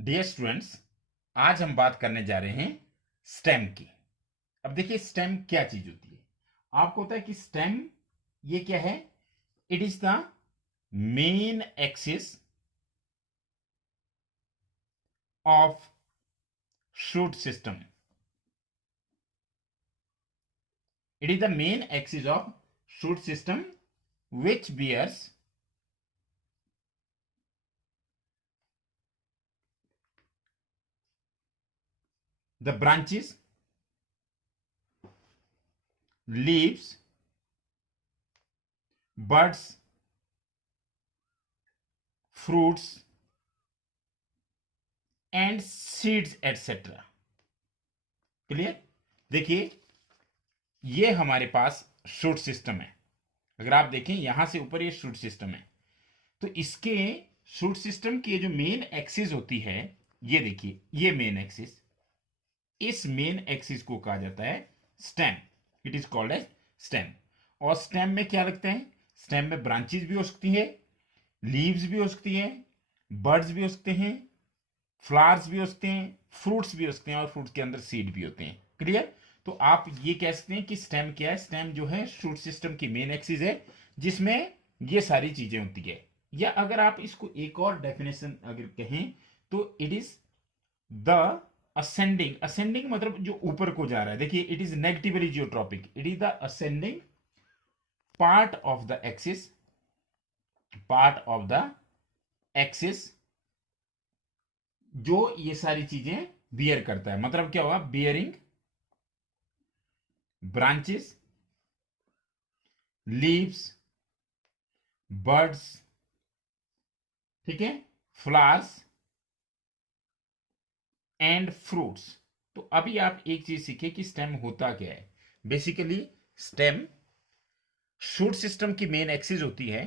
Dear students, आज हम बात करने जा रहे हैं स्टेम की। अब देखिए स्टेम क्या चीज होती है। आपको पता है कि स्टेम ये क्या है? It is the main axis of shoot system. It is the main axis of shoot system which bears the branches, leaves, buds, fruits and seeds etc. Clear? देखिए ये हमारे पास शूट सिस्टम है। अगर आप देखें यहां से ऊपर ये शूट सिस्टम है, तो इसके शूट सिस्टम की जो मेन एक्सिस होती है, ये देखिए ये मेन एक्सिस, इस मेन एक्सिस को कहा जाता है stem. It is called as stem. और स्टेम में क्या लगता है? स्टेम में ब्रांचेस भी हो सकती है, लीव्स भी हो सकती है, बर्ड्स भी हो सकते हैं, फ्लावर्स भी हो सकते हैं, फ्रूट्स भी हो सकते हैं और फ्रूट्स के अंदर सीड भी होते हैं। क्लियर? तो आप ये कह सकते हैं कि स्टेम क्या है? स्टेम जो है शूट सिस्टम की मेन एक्सिस है जिसमें ये सारी चीजें होती है। या अगर आप इसको एक और डेफिनेशन अगर कहें तो it is the ascending. Ascending मतलब जो ऊपर को जा रहा है। देखिए it is negatively geotropic. It is the ascending part of the axis, part of the axis जो ये सारी चीजें बियर करता है। मतलब क्या हुआ? बियरिंग ब्रांचेस, लीव्स, बर्ड्स, ठीक है, फ्लावर्स एंड फ्रूट्स। तो अभी आप एक चीज सीखे कि स्टेम होता क्या है। बेसिकली स्टेम शूट सिस्टम की मेन एक्सिस होती है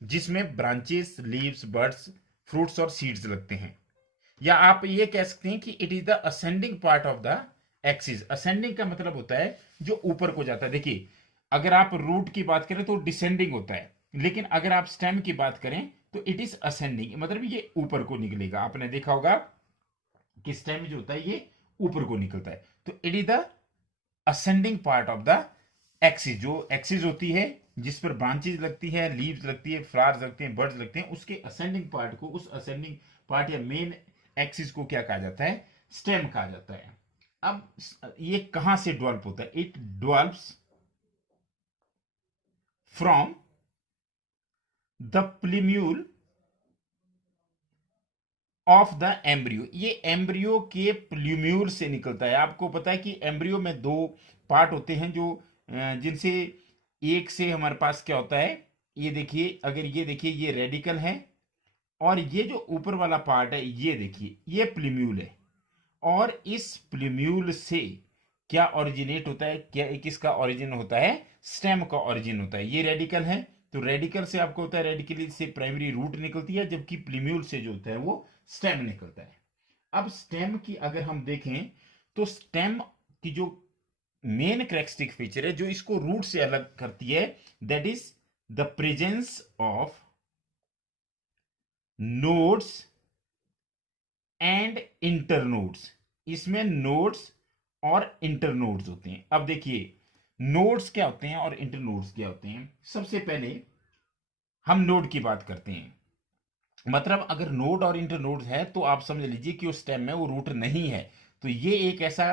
जिसमें ब्रांचेस, लीव्स, बर्ड्स, फ्रूट्स और सीड्स लगते हैं। या आप ये कह सकते हैं कि it is the ascending part of the axis. Ascending का मतलब होता है जो ऊपर को जाता है। देखिए अगर आप रूट की बात करें तो डिसेंडिंग होता है, लेकिन अगर आप स्टेम की बात करें तो इट इज असेंडिंग, मतलब ये ऊपर को निकलेगा। आपने देखा होगा कि स्टेम जो होता है ये ऊपर को निकलता है। तो it is the ascending part of the axis. जो एक्सिस होती है जिस पर ब्रांचेज लगती है, लीव्स लगती है, फ्लावर्स लगते हैं, बर्ड्स लगते हैं, उसके असेंडिंग पार्ट को, उस असेंडिंग पार्ट या मेन एक्सिस को क्या कहा जाता है? स्टेम कहा जाता है। अब ये कहां से डेवलप होता है? It develops from the प्लीम्यूल of the embryo. ये एम्ब्रियो के प्ल्यूम्यूल से निकलता है। आपको पता है कि एम्ब्रियो में दो पार्ट होते हैं जो जिनसे एक से हमारे पास क्या होता है, ये देखिए, अगर ये देखिए ये रेडिकल है और ये जो ऊपर वाला पार्ट है ये देखिए ये प्ल्यूम्यूल है। और इस प्ल्यूम्यूल से क्या ओरिजिनेट होता है? क्या किसका ओरिजिन होता है? स्टेम का ओरिजिन होता है। ये रेडिकल है तो रेडिकल से आपको होता है, रेडिकल से प्राइमरी रूट निकलती है, जबकि प्ल्यूम्यूल से जो होता है वो स्टेम निकलता है। अब स्टेम की अगर हम देखें तो स्टेम की जो मेन करेक्टरिस्टिक फीचर है जो इसको रूट से अलग करती है, that is the presence of nodes and internodes. इसमें नोड्स और इंटरनोड्स होते हैं। अब देखिए नोड्स क्या होते हैं और इंटरनोड्स क्या होते हैं। सबसे पहले हम नोड की बात करते हैं। मतलब अगर नोड और इंटरनोड है तो आप समझ लीजिए कि उस स्टेम में वो रूट नहीं है। तो ये एक ऐसा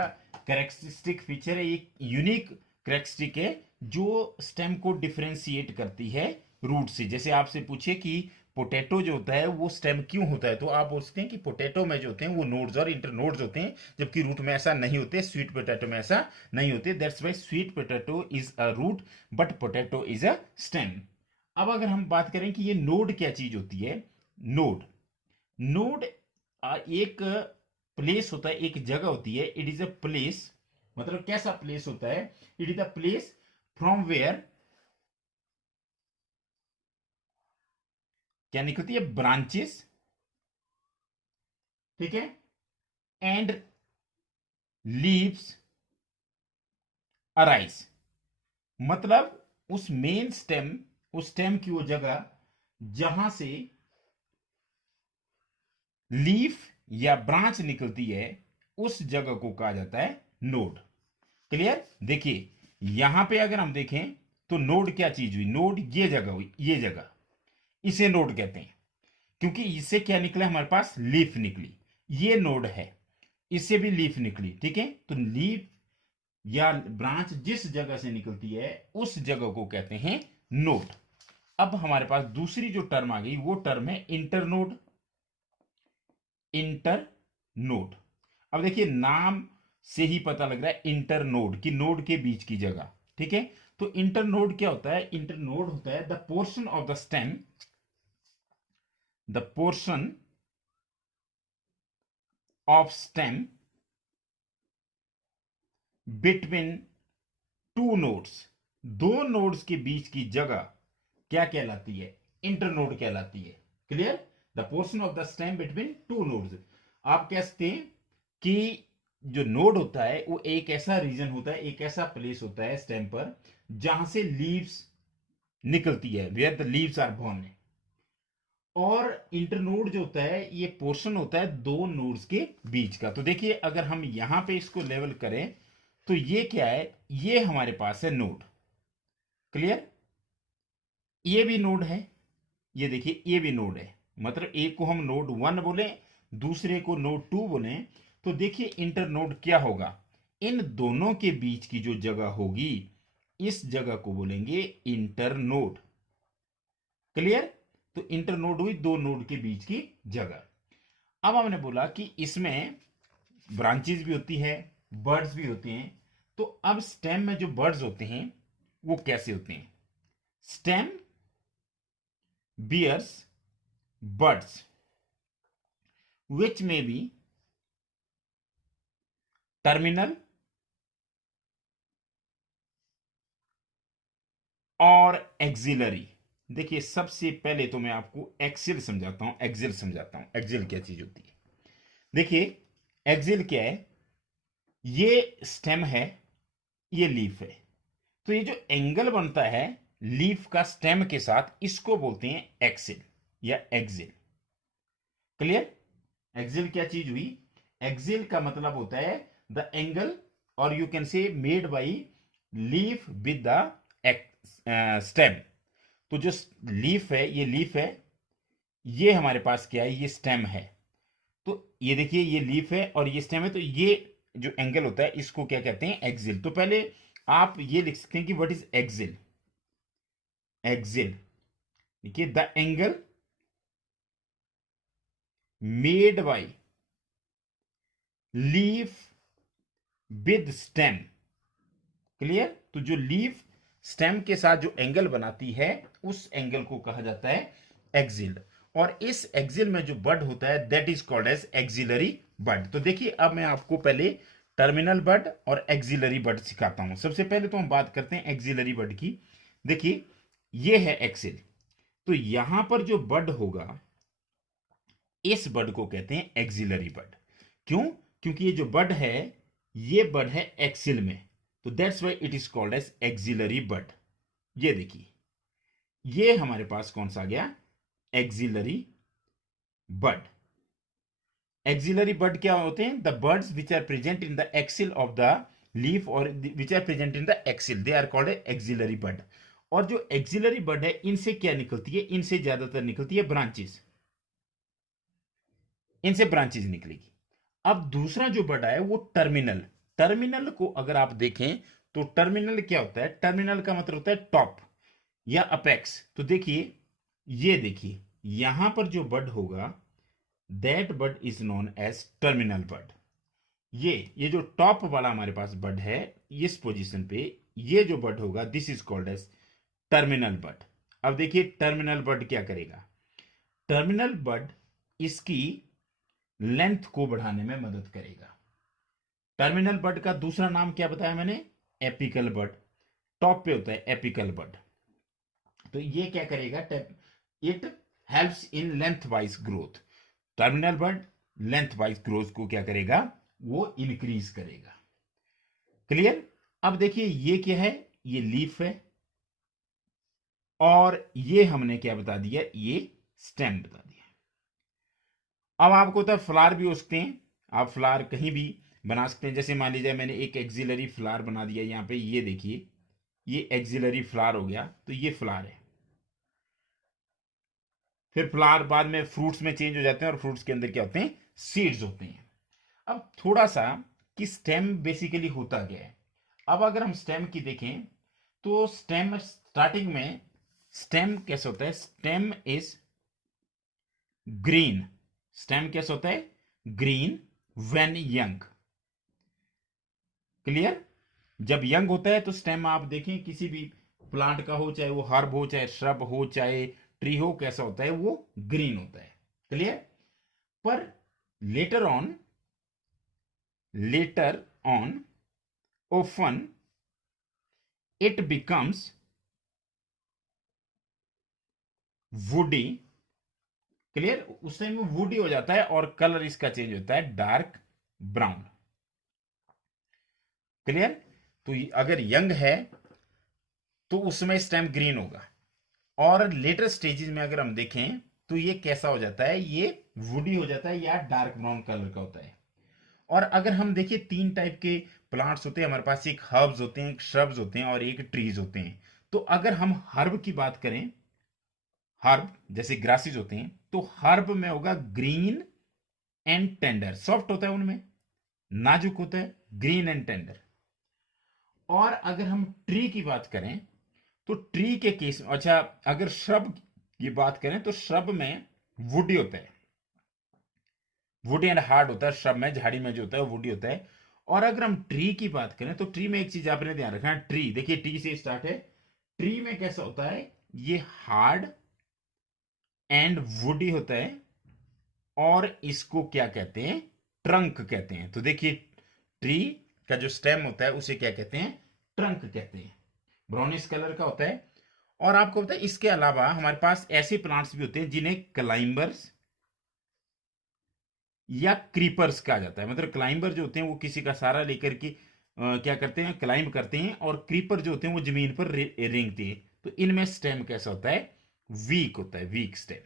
करेक्टरिस्टिक फीचर है, एक यूनिक करेक्टरिस्टिक है जो स्टेम को डिफरेंशिएट करती है रूट से। जैसे आपसे पूछे कि पोटैटो जो होता है वो स्टेम क्यों होता है, तो आप बोलते हैं कि पोटैटो में जो होते हैं वो नोड्स और इंटरनोड्स होते हैं, जबकि रूट में ऐसा नहीं होते। स्वीट पोटैटो में ऐसा नहीं होते। That's why sweet potato is a root but potato is a stem. अब अगर हम बात करें कि ये नोड क्या चीज होती है। नोड, नोड एक प्लेस होता है, एक जगह होती है। इट इज अ प्लेस, मतलब कैसा प्लेस होता है? It is a place from where क्या निकलती है? ब्रांचेस, ठीक है, एंड लीव्स अराइज। मतलब उस मेन स्टेम, उस स्टेम की वो जगह जहां से लीफ या ब्रांच निकलती है उस जगह को कहा जाता है नोड। क्लियर? देखिए यहां पे अगर हम देखें तो नोड क्या चीज हुई? नोड ये जगह हुई, ये जगह, इसे नोड कहते हैं। क्योंकि इससे क्या निकला? हमारे पास लीफ निकली, ये नोड है, इससे भी लीफ निकली। ठीक है, तो लीफ या ब्रांच जिस जगह से निकलती है उस जगह को कहते हैं नोड। अब हमारे पास दूसरी जो टर्म आ गई वो टर्म है इंटरनोड। इंटरनोड, अब देखिए नाम से ही पता लग रहा है इंटरनोड की नोड के बीच की जगह। ठीक है, तो इंटरनोड क्या होता है? इंटरनोड होता है the portion of the stem, the portion of stem between two nodes, दो नोड्स के बीच की जगह क्या कहलाती है? इंटरनोड कहलाती है। Clear? The portion of the stem between two nodes. आप कह सकते हैं कि जो नोड होता है वो एक ऐसा रीजन होता है, एक ऐसा प्लेस होता है स्टेम पर जहां से लीव्स निकलती है, where the leaves are born. और इंटरनोड जो होता है ये पोर्शन होता है दो नोड्स के बीच का। तो देखिए अगर हम यहां पे इसको लेवल करें तो ये क्या है? ये हमारे पास है नोड। क्लियर? ये भी नोड है, ये देखिए ये भी नोड है। मतलब एक को हम नोड 1 बोले, दूसरे को नोड 2 बोले। तो देखिए इंटरनोड क्या होगा? इन दोनों के बीच की जो जगह होगी इस जगह को बोलेंगे इंटरनोड। क्लियर? तो इंटरनोड हुई दो नोड के बीच की जगह। अब हमने बोला कि इसमें ब्रांचेस भी होती है, बर्ड्स भी होते हैं। तो अब स्टेम में जो बर्ड्स होते हैं वो कैसे होते हैं? Stem bears buds which may be terminal और एक्सिलरी। देखिए सबसे पहले तो मैं आपको एक्सिल समझाता हूं, एक्सिल समझाता हूं। एक्सिल क्या चीज होती है? देखिए एक्सिल क्या है? ये स्टेम है, ये लीफ है। तो ये जो एंगल बनता है लीफ का स्टेम के साथ, इसको बोलते हैं एक्सिल या एक्सिल। क्लियर? एक्सिल क्या चीज हुई? एक्सिल का मतलब होता है द एंगल, और you can say made by leaf with the stem. तो जो लीफ है, ये लीफ है, ये हमारे पास क्या है? ये स्टेम है। तो ये देखिए ये लीफ है और ये स्टेम है। तो ये जो एंगल होता है इसको क्या कहते हैं? एक्सिल। तो पहले आप ये लिख सकते हैं कि व्हाट इज एक्सिल। एक्सिल देखिए the angle made by leaf with stem. Clear? तो जो लीफ स्टेम के साथ जो एंगल बनाती है उस एंगल को कहा जाता है एक्सिल। और इस एक्सिल में जो बड होता है that is called as axillary bud. तो देखिए अब मैं आपको पहले टर्मिनल बड और एक्सिलरी बड सिखाता हूं। सबसे पहले तो हम बात करते हैं एक्सिलरी बड की। देखिए ये है एक्सिल, तो यहां पर जो बड होगा इस बड को कहते हैं एक्सिलरी बड। क्यों? क्योंकि ये जो बड है ये बड है एक्सिल में, तो that's why it is called as axillary bud. ये देखिए ये हमारे पास कौन सा आ गया? एक्सिलरी बड। एक्सिलरी बड क्या होते हैं? The birds which are present in the axil of the leaf और which are present in the axil, they are called axillary bud. और जो एक्सिलरी बड है इनसे क्या निकलती है? इनसे ज्यादातर निकलती है ब्रांचेस, इनसे ब्रांचेस निकलेगी। अब दूसरा जो बड है वो टर्मिनल। टर्मिनल को अगर आप देखें तो टर्मिनल क्या होता है? टर्मिनल का मतलब होता है टॉप या अपेक्स। तो देखिए यहां पर जो बड होगा that bud is known as terminal bud. ये जो टॉप वाला हमारे पास बड है इस पोजीशन पे, ये जो बड होगा this is called as terminal bud. अब देखिए टर्मिनल बड क्या करेगा? टर्मिनल बड इसकी लेंथ को बढ़ाने में मदद करेगा। टर्मिनल बड का दूसरा नाम क्या बताया मैंने? एपिकल बड। टॉप पे होता है एपिकल बड। तो ये क्या करेगा? It helps in length wise growth. Terminal bud length wise growth को क्या करेगा? वो इंक्रीज करेगा। क्लियर? अब देखिए ये क्या है? ये लीफ है और ये हमने क्या बता दिया? ये स्टेम बता दिया। अब आपको होता है फ्लावर भी हो सकते हैं, आप फ्लावर कहीं भी बना सकते हैं। जैसे मान लीजिए मैंने एक एक्सिलरी फ्लावर बना दिया यहाँ पे, ये देखिए ये एक्सिलरी फ्लावर हो गया, तो ये फ्लावर है। फिर फ्लावर बाद में फ्रूट्स में चेंज हो जाते हैं और फ्रूट्स के अंदर क्या होते हैं, सीड्स होते हैं। अब थोड़ा सा कि स्टेम बेसिकली होता क्या है। अब अगर हम स्टेम की देखें तो स्टेम स्टार्टिंग में स्टेम कैसे होता है, स्टेम इज ग्रीन। स्टेम कैसे होता है, ग्रीन व्हेन यंग। क्लियर, जब यंग होता है तो स्टेम आप देखें किसी भी प्लांट का हो, चाहे वो हर्ब हो, चाहे श्रब हो, चाहे ट्री हो, कैसा होता है वो ग्रीन होता है। क्लियर, पर later on often it becomes woody। Clear, उस टाइम में वुडी हो जाता है और कलर इसका चेंज होता है डार्क ब्राउन। क्लियर, तो अगर यंग है तो उसमें स्टेम ग्रीन होगा, और लेटर स्टेजेस में अगर हम देखें तो ये कैसा हो जाता है, ये वुडी हो जाता है या डार्क ब्राउन कलर का होता है। और अगर हम देखिए तीन टाइप के प्लांट्स होते हैं हमारे पास, एक हर्ब्स होते हैं, एक श्रब्स होते हैं और एक ट्रीज होते हैं। तो अगर हम हर्ब की बात करें, हर्ब जैसे ग्रासेस होते हैं, तो हर्ब में होगा ग्रीन एंड टेंडर, सॉफ्ट होता है उनमें, नाजुक होता है, ग्रीन एंड टेंडर। और अगर हम ट्री की बात करें तो ट्री के केस में, अच्छा अगर श्रब की बात करें तो श्रब में वुडी होता है, वुडी एंड हार्ड होता है श्रब में, झाड़ी में जो होता है वुडी होता है। और अगर हम ट्री की बात करें तो ट्री में एक चीज आपने ध्यान रखना, ट्री देखिए टी से स्टार्ट है, ट्री में कैसा होता है, ये हार्ड एंड वुडी होता है, और इसको क्या कहते हैं, ट्रंक कहते हैं। तो देखिए ट्री का जो स्टेम होता है उसे क्या कहते हैं, ट्रंक कहते हैं, ब्राउनिश कलर का होता है। और आपको पता है इसके अलावा हमारे पास ऐसे प्लांट्स भी होते हैं जिन्हें क्लाइंबर्स या क्रीपर्स कहा जाता है। मतलब क्लाइंबर जो होते हैं वो किसी का सहारा लेकर के क्या करते हैं, क्लाइंब करते हैं, और क्रीपर जो होते हैं वो जमीन पर रेंगते हैं। तो इनमें स्टेम कैसा होता है, वीक होता है, वीक स्टेम।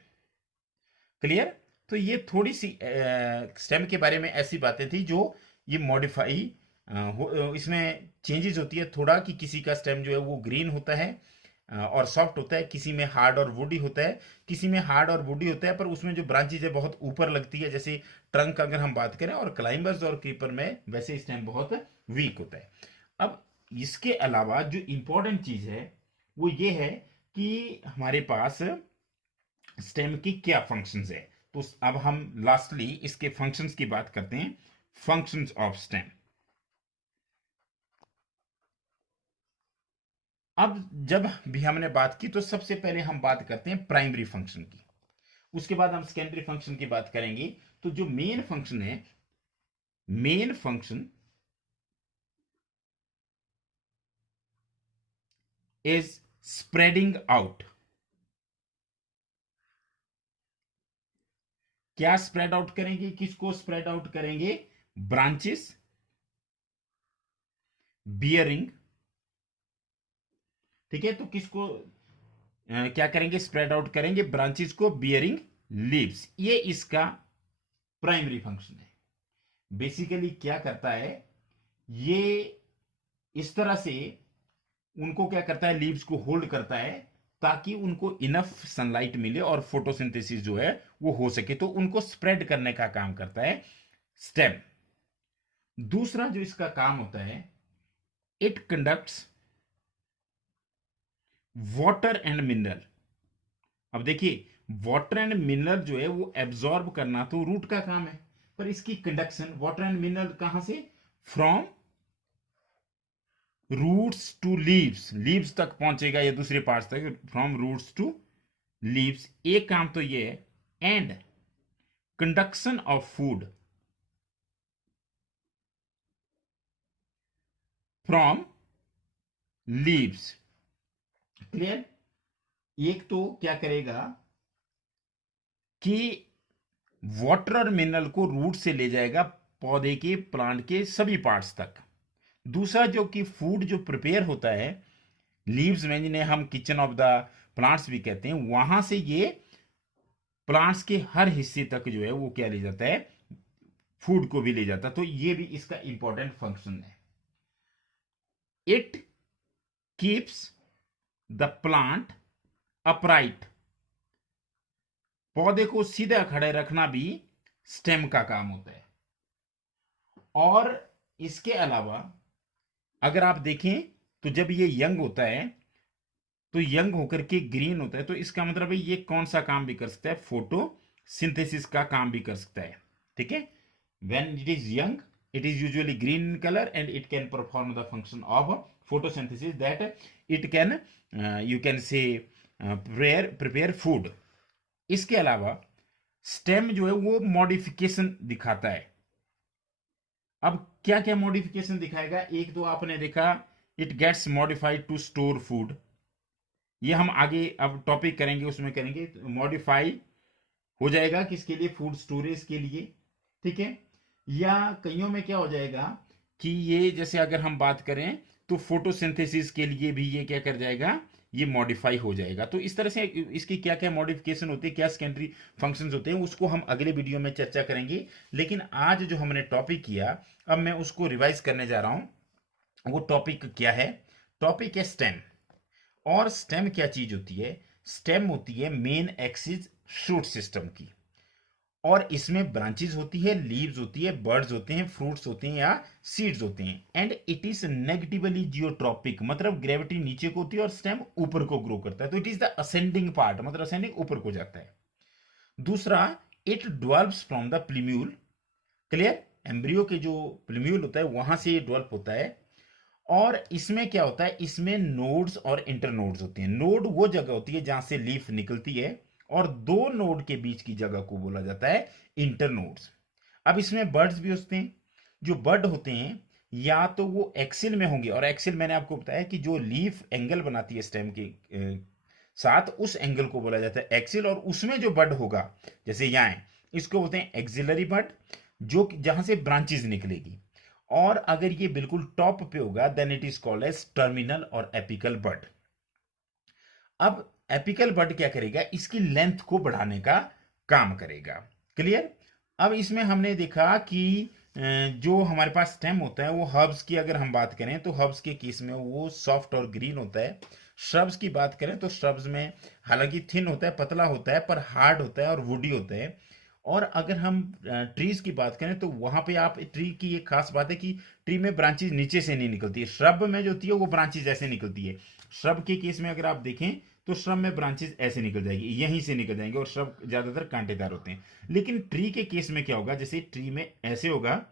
क्लियर, तो ये थोड़ी सी स्टेम के बारे में ऐसी बातें थी जो ये मॉडिफाई इसमें चेंजेस होती है थोड़ा, कि किसी का स्टेम जो है वो ग्रीन होता है और सॉफ्ट होता है, किसी में हार्ड और वुडी होता है, किसी में हार्ड और वुडी होता है पर उसमें जो ब्रांचेज है बहुत ऊपर लगती है, जैसे ट्रंक अगर हम बात करें, और क्लाइंबर्स और क्रीपर में वैसे स्टेम बहुत वीक होता है। अब इसके अलावा जो इंपॉर्टेंट चीज है वो ये है कि हमारे पास स्टेम की क्या फंक्शंस है। तो अब हम लास्टली इसके फंक्शंस की बात करते हैं, फंक्शंस ऑफ स्टेम। अब जब भी हमने बात की तो सबसे पहले हम बात करते हैं प्राइमरी फंक्शन की, उसके बाद हम सेकेंडरी फंक्शन की बात करेंगे। तो जो मेन फंक्शन है, main function is spreading out. क्या स्प्रेड आउट करेंगे, किसको स्प्रेड आउट करेंगे, ब्रांचेस बियरिंग। ठीक है, तो किसको क्या करेंगे, स्प्रेड आउट करेंगे, ब्रांचेस को बियरिंग लीव्स। ये इसका प्राइमरी फंक्शन है। बेसिकली क्या करता है, ये इस तरह से उनको क्या करता है, लीव्स को होल्ड करता है ताकि उनको इनफ सनलाइट मिले और फोटोसिंथेसिस जो है वो हो सके, तो उनको स्प्रेड करने का काम करता है स्टेम। दूसरा जो इसका काम होता है, it conducts water and mineral. अब देखिए वाटर एंड मिनरल जो है वो एब्जॉर्ब करना तो रूट का काम है, पर इसकी कंडक्शन वाटर एंड मिनरल कहां से, from roots to leaves, leaves तक पहुंचेगा या दूसरे पार्ट्स तक, फ्रॉम रूट्स टू लीव्स। एक काम तो ये है, and conduction of food from leaves. Clear, एक तो क्या करेगा कि वाटर और मिनरल को रूट से ले जाएगा पौधे के, प्लांट के सभी पार्ट्स तक। दूसरा जो कि फूड जो प्रिपेयर होता है लीव्स में, जिन्हें हम किचन ऑफ द प्लांट्स भी कहते हैं, वहां से ये प्लांट्स के हर हिस्से तक जो है वो क्या ले जाता है, फूड को भी ले जाता है। तो ये भी इसका इंपॉर्टेंट फंक्शन है। It keeps the plant upright, पौधे को सीधा खड़े रखना भी स्टेम का काम होता है। और इसके अलावा अगर आप देखें तो जब ये यंग होता है तो यंग होकर के ग्रीन होता है, तो इसका मतलब है ये कौन सा काम भी कर सकता है, फोटोसिंथेसिस का काम भी कर सकता है। ठीक है, when it is young it is usually green in color and it can perform the function of photosynthesis, that it can you can say prepare food. इसके अलावा स्टेम जो है वो मॉडिफिकेशन दिखाता है। अब क्या क्या मॉडिफिकेशन दिखाएगा, एक तो आपने देखा it gets modified to store food, ये हम आगे अब टॉपिक करेंगे उसमें करेंगे। मॉडिफाई हो जाएगा किसके लिए, फूड स्टोरेज के लिए। ठीक है, या कईयों में क्या हो जाएगा कि ये जैसे अगर हम बात करें तो फोटोसिंथेसिस के लिए भी ये क्या कर जाएगा, ये मॉडिफाई हो जाएगा। तो इस तरह से इसकी क्या क्या मॉडिफिकेशन होती है, क्या सेकेंडरी फंक्शंस होते हैं, उसको हम अगले वीडियो में चर्चा करेंगे। लेकिन आज जो हमने टॉपिक किया, अब मैं उसको रिवाइज करने जा रहा हूं। वो टॉपिक क्या है, टॉपिक है स्टेम। और स्टेम क्या चीज होती है, स्टेम होती है मेन एक्सिस शूट सिस्टम की, और इसमें ब्रांचेस होती है, लीव्स होती है, बर्ड्स होते हैं, फ्रूट्स होते हैं या सीड्स होते हैं। And it is negatively geotropic, मतलब ग्रेविटी नीचे को होती है और स्टेम ऊपर को ग्रो करता है। तो it is the ascending part, मतलब असेंडिंग ऊपर को जाता है। दूसरा, it develops from the प्लीम्यूल, clear, embryo के जो प्लीम्यूल होता है वहां से ये डेवलप होता है। और इसमें क्या होता है, इसमें नोड्स और इंटरनोड्स होते हैं। नोड वो जगह होती है जहां से लीफ निकलती है, और दो नोड के बीच की जगह को बोला जाता है इंटरनोड्स। अब इसमें बर्ड्स भी होते हैं, जो बर्ड होते हैं या तो वो एक्सिल में होंगे, और एक्सिल मैंने आपको बताया कि जो लीफ एंगल बनाती है स्टेम के साथ, उस एंगल को बोला जाता है एक्सिल। और उसमें जो बर्ड होगा, जैसे यहाँ है, इसको बोलते हैं एक्सिलरी बर्ड, जो जहां से ब्रांचेस निकलेगी। और अगर ये बिल्कुल टॉप पे होगा then it is called as terminal और एपिकल बर्ड। अब एपिकल बर्ड क्या करेगा, इसकी लेंथ को बढ़ाने का काम करेगा, क्लियर। अब इसमें हमने देखा कि जो हमारे पास स्टेम होता है वो हर्ब्स की अगर हम बात करें तो हर्ब्स के केस में वो सॉफ्ट और ग्रीन होता है। श्रब्स की बात करें तो श्रब्स में हालांकि थिन होता है, पतला होता है, पर हार्ड होता है और वुडी होता है। और अगर हम ट्रीज की बात करें तो वहां पे आप ट्री की एक खास बात है कि ट्री में ब्रांचेज नीचे से नहीं निकलती है, श्रब में जो होती है वो ब्रांचेज ऐसे निकलती है। श्रब के केस में अगर आप देखें तो श्रब में ब्रांचेज ऐसे निकल जाएगी, यहीं से निकल जाएंगे, और श्रब ज्यादातर कांटेदार होते हैं। लेकिन ट्री के केस में क्या होगा, जैसे ट्री में ऐसे होगा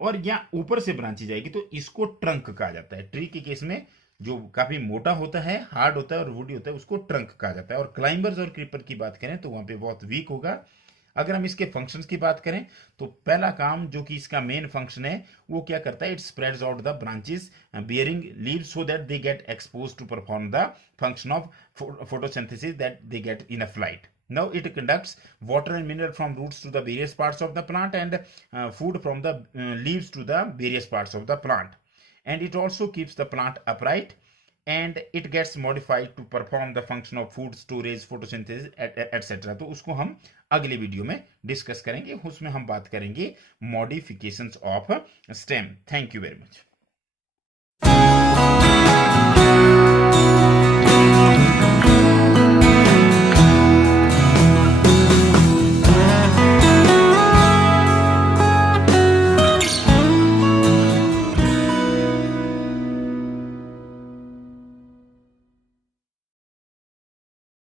और यहाँ ऊपर से ब्रांचेज आएगी, तो इसको ट्रंक कहा जाता है। ट्री के केस में जो काफी मोटा होता है, हार्ड होता है और वुडी होता है, उसको ट्रंक कहा जाता है। और क्लाइंबर्स और क्रीपर की बात करें तो वहां पे बहुत वीक होगा। अगर हम इसके फंक्शंस की बात करें तो पहला काम जो कि इसका मेन फंक्शन है वो क्या करता है, it spreads out the branches bearing leaves so that they get expose to perform the function of photosynthesis, that they get enough light. Now it conducts water and mineral from roots to the various parts of the plant, and food from the leaves to the various parts of the plant. And it also keeps the plant upright, and it gets modified to perform the function of food storage, photosynthesis, etc. तो उसको हम अगले video में discuss करेंगे, उसमें हम बात करेंगे modifications of stem. Thank you very much.